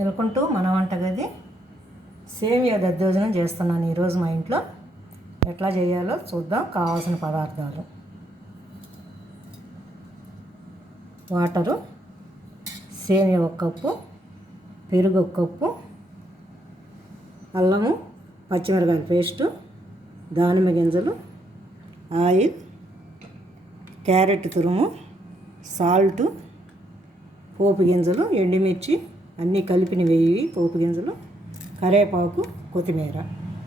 Welcome to మన వంటగది. సేమియా దద్దోజనం చేస్తున్నాను ఈరోజు మా ఇంట్లో. ఎట్లా చేయాలో చూద్దాం. కావాల్సిన పదార్థాలు: వాటరు, సేమియా 1 కప్పు, పెరుగు 1 కప్పు, అల్లము పచ్చిమిరపకాయల పేస్టు, దానిమ్మ గింజలు, ఆయిల్, క్యారెట్ తురుము, సాల్టు, పోపు గింజలు, ఎండుమిర్చి అన్నీ కలిపిన వేయి పోపు గింజలు, కరివేపాకు, కొత్తిమీర.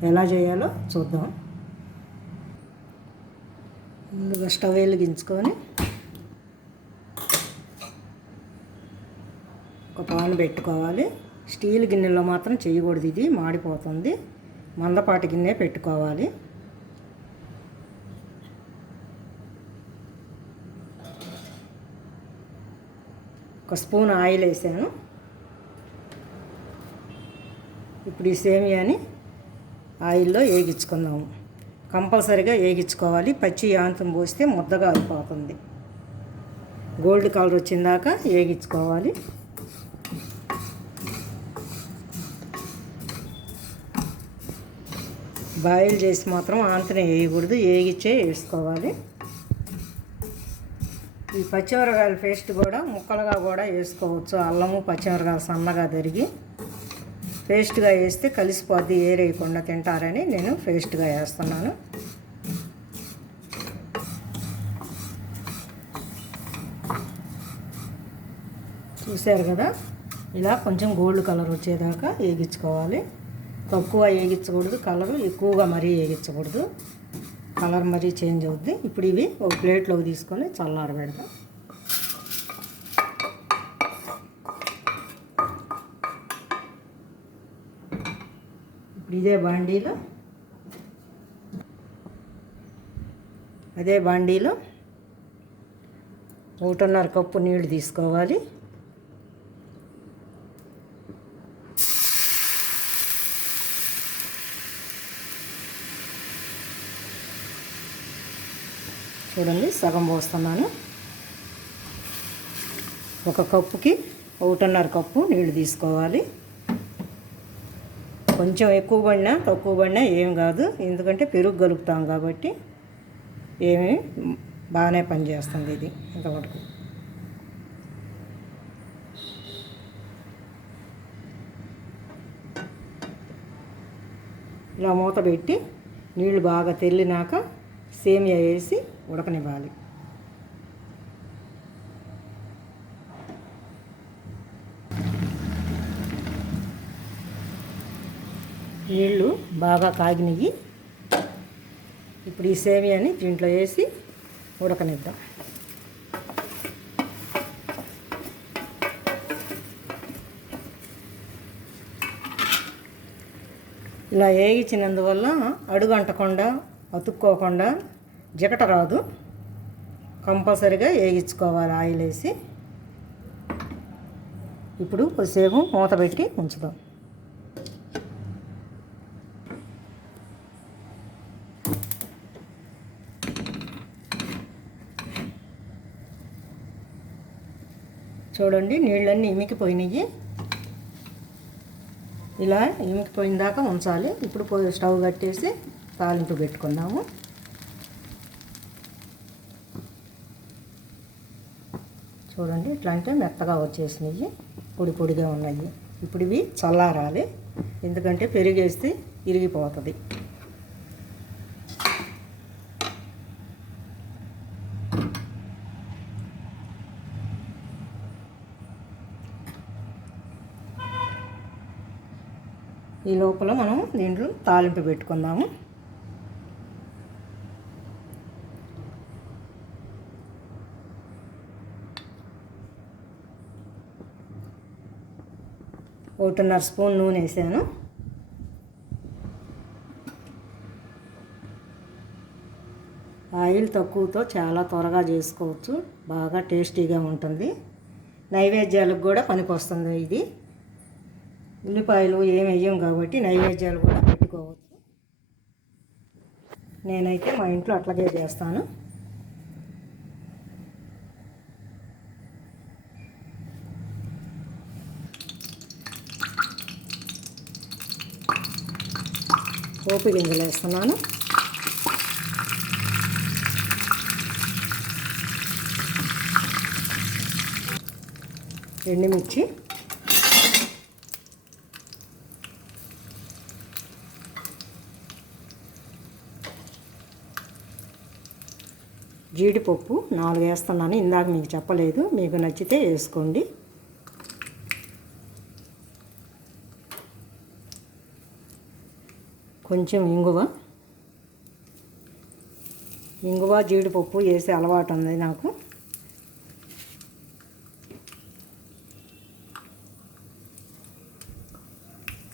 ఎలా చేయాలో చూద్దాం. ముందుగా స్టవ్ వెలిగించుకొని ఒక పాన్ పెట్టుకోవాలి. స్టీల్ గిన్నెలో మాత్రం చేయకూడదు, ఇది మాడిపోతుంది. మందపాటి గిన్నె పెట్టుకోవాలి. ఒక స్పూన్ ఆయిల్ వేసాను. ఇప్పుడు ఈ సేమియాని ఆయిల్లో వేగించుకుందాము. కంపల్సరీగా వేగించుకోవాలి. పచ్చి యాంతం పోస్తే ముద్దగా అయిపోతుంది. గోల్డ్ కలర్ వచ్చిందాక వేగించుకోవాలి. బాయిల్ చేసి మాత్రం ఆంతనే వేయకూడదు, వేగిచ్చే వేసుకోవాలి. ఈ పచ్చిమిరపకాయల పేస్ట్ కూడా ముక్కలుగా కూడా వేసుకోవచ్చు. అల్లము పచ్చిమిరపకాయలు సన్నగా తరిగి పేస్ట్గా వేస్తే కలిసిపోద్ది, ఏరేయకుండా తింటారని నేను పేస్ట్గా వేస్తున్నాను. చూశారు కదా, ఇలా కొంచెం గోల్డ్ కలర్ వచ్చేదాకా వేగించుకోవాలి. తక్కువ వేగించకూడదు, కలరు ఎక్కువగా మరీ వేగించకూడదు. కలర్ మరీ చేంజ్ అవుద్ది. ఇప్పుడు ఇవి ఒక ప్లేట్లోకి తీసుకొని చల్లారబెడదాం. ఇప్పుడు అదే బాండీలో 1.5 కప్పు నీళ్లు తీసుకోవాలి. చూడండి, సగం పోస్తున్నాను. 1 కప్పుకి 1.5 కప్పు నీళ్లు తీసుకోవాలి. కొంచెం ఎక్కువ పడినా తక్కువ పడినా ఏం కాదు, ఎందుకంటే పెరుగు కలుపుతాం కాబట్టి ఏమి బాగానే పనిచేస్తుంది ఇది. ఇంతవరకు ఇలా మూత పెట్టి నీళ్ళు బాగా తెల్లినాక సేమియా వేసి ఉడకనివ్వాలి. నీళ్ళు బాగా కాగినవి. ఇప్పుడు ఈ సేమియాని దీంట్లో వేసి ఉడకనిద్దాం. ఇలా వేగించినందువల్ల అడుగంటకుండా అతుక్కోకుండా జిగట రాదు. కంపల్సరీగా వేగించుకోవాలి ఆయిల్ వేసి. ఇప్పుడు కొద్దిసేపు మూత పెట్టి ఉంచుదాం. చూడండి, నీళ్ళన్నీ ఇమికిపోయినాయి. ఇలా ఇమికిపోయిన దాకా ఉంచాలి. ఇప్పుడు స్టవ్ కట్టేసి తాలింపు పెట్టుకుందాము. చూడండి, ఇట్లా అంటే మెత్తగా వచ్చేసినాయి, పొడి పొడిగా ఉన్నాయి. ఇప్పుడు ఇవి చల్లారాలి, ఎందుకంటే పెరిగేస్తే ఇరిగిపోతుంది. ఈ లోపల మనం దీంట్లో తాలింపు పెట్టుకుందాము. ఒకటిన్నర స్పూన్ నూనె వేసాను. ఆయిల్ తక్కువతో చాలా త్వరగా చేసుకోవచ్చు, బాగా టేస్టీగా ఉంటుంది. నైవేద్యాలకు కూడా పనికొస్తుంది ఇది. ఉల్లిపాయలు ఏమి వేయం కాబట్టి నైవేద్యాలు కూడా పెట్టుకోవచ్చు. నేనైతే మా ఇంట్లో అట్లాగే చేస్తాను. పోపు గింజలు వేస్తున్నాను. ఎండుమిర్చి, జీడిపప్పు 4 వేస్తున్నాను. ఇందాక మీకు చెప్పలేదు, మీకు నచ్చితే వేసుకోండి. కొంచెం ఇంగువ జీడిపప్పు వేసే అలవాటు ఉంది నాకు.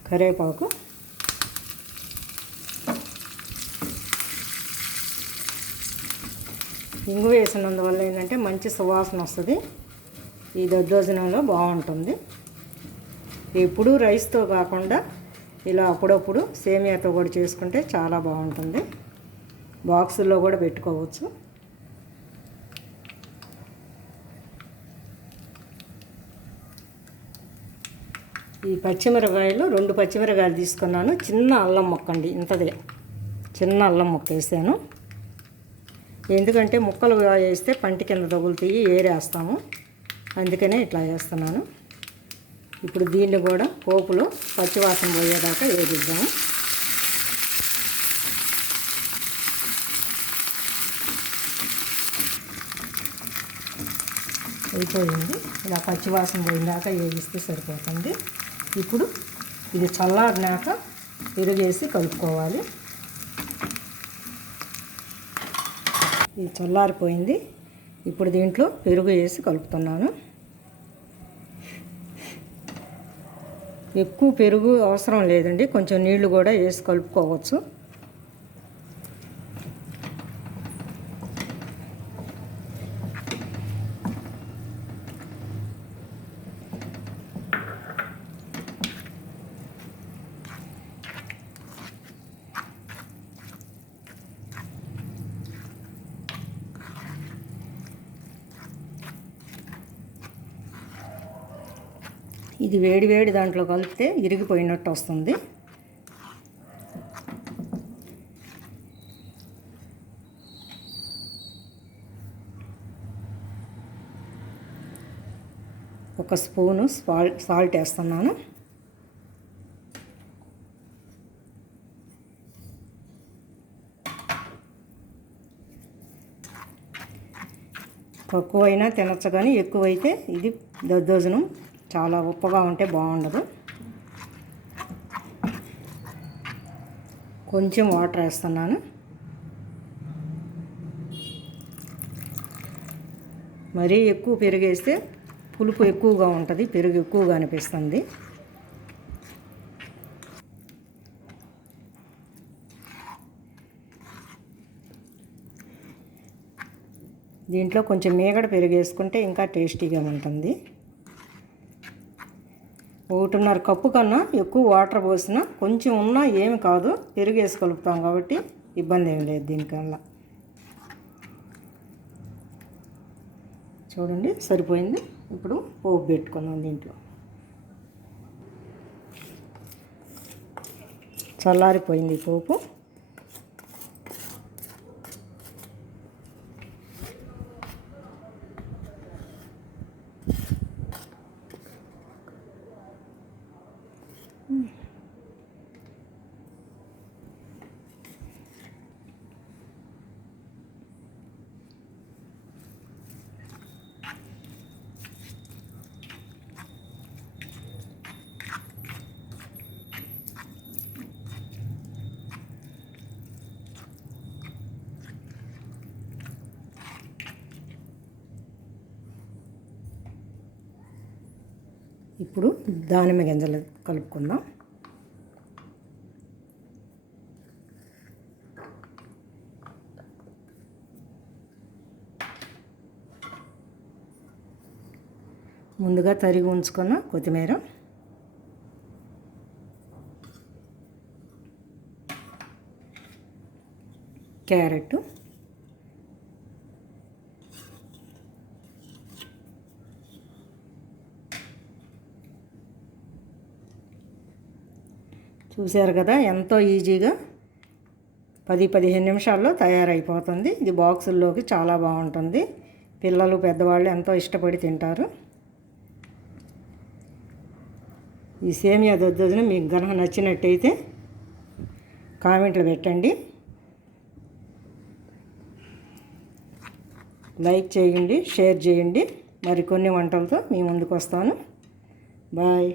కరివేపాకు, ఇంగు వేసినందువల్ల ఏంటంటే మంచి సువాసన వస్తుంది. ఈ దద్దోజనంలో బాగుంటుంది. ఎప్పుడూ రైస్తో కాకుండా ఇలా అప్పుడప్పుడు సేమియాతో కూడా చేసుకుంటే చాలా బాగుంటుంది. బాక్సుల్లో కూడా పెట్టుకోవచ్చు. ఈ పచ్చిమిరకాయలు 2 పచ్చిమిరకాయలు తీసుకున్నాను. చిన్న అల్లం ముక్క అండి, ఇంతదే చిన్న అల్లం ముక్క వేసాను. ఎందుకంటే ముక్కలు వేస్తే పంటి కింద తగులుతాయి, ఏరేస్తాము, అందుకనే ఇట్లా వేస్తున్నాను. ఇప్పుడు దీన్ని కూడా పోపులో పచ్చివాసన పోయేదాకా వేగిద్దాము. అయిపోయింది. ఇలా పచ్చివాసన పోయినాక వేగిస్తే సరిపోతుంది. ఇప్పుడు ఇది చల్లారినాక పెరుగేసి కలుపుకోవాలి. ఇది చల్లారిపోయింది. ఇప్పుడు దీంట్లో పెరుగు వేసి కలుపుతున్నాను. ఎక్కువ పెరుగు అవసరం లేదండి, కొంచెం నీళ్లు కూడా వేసి కలుపుకోవచ్చు. ఇది వేడి వేడి దాంట్లో కలిపితే ఇరిగిపోయినట్టు వస్తుంది. ఒక స్పూను సాల్ట్ వేస్తున్నాను. తక్కువైనా తినచ్చు, కానీ ఎక్కువైతే ఇది దద్దోజనం చాలా ఉప్పగా ఉంటే బాగుండదు. కొంచెం వాటర్ వేస్తున్నాను. మరీ ఎక్కువ పెరుగు వేస్తే పులుపు ఎక్కువగా ఉంటుంది, పెరుగు ఎక్కువగా అనిపిస్తుంది. దీంట్లో కొంచెం మీగడ పెరుగు వేసుకుంటే ఇంకా టేస్టీగా ఉంటుంది. 1.5 కప్పు కన్నా ఎక్కువ వాటర్ పోసినా కొంచెం ఉన్నా ఏమి కాదు, పెరుగు వేసి కలుపుతాం కాబట్టి ఇబ్బంది ఏమి లేదు దీనికల్లా. చూడండి సరిపోయింది. ఇప్పుడు పోపు పెట్టుకున్నాం. దీంట్లో చల్లారిపోయింది పోపు. ఇప్పుడు దానిమ్మ గింజలు కలుపుకుందాం. ముందుగా తరిగి ఉంచుకున్న కొత్తిమీర, క్యారెట్, చూశారు కదా ఎంతో ఈజీగా 10-15 నిమిషాల్లో తయారైపోతుంది. ఇది బాక్సుల్లోకి చాలా బాగుంటుంది. పిల్లలు పెద్దవాళ్ళు ఎంతో ఇష్టపడి తింటారు. ఈ సేమియా దద్దోజనం మీకు గనక నచ్చినట్టయితే కామెంట్లు పెట్టండి, లైక్ చేయండి, షేర్ చేయండి. మరికొన్ని వంటలతో మీ ముందుకు వస్తాను. బాయ్.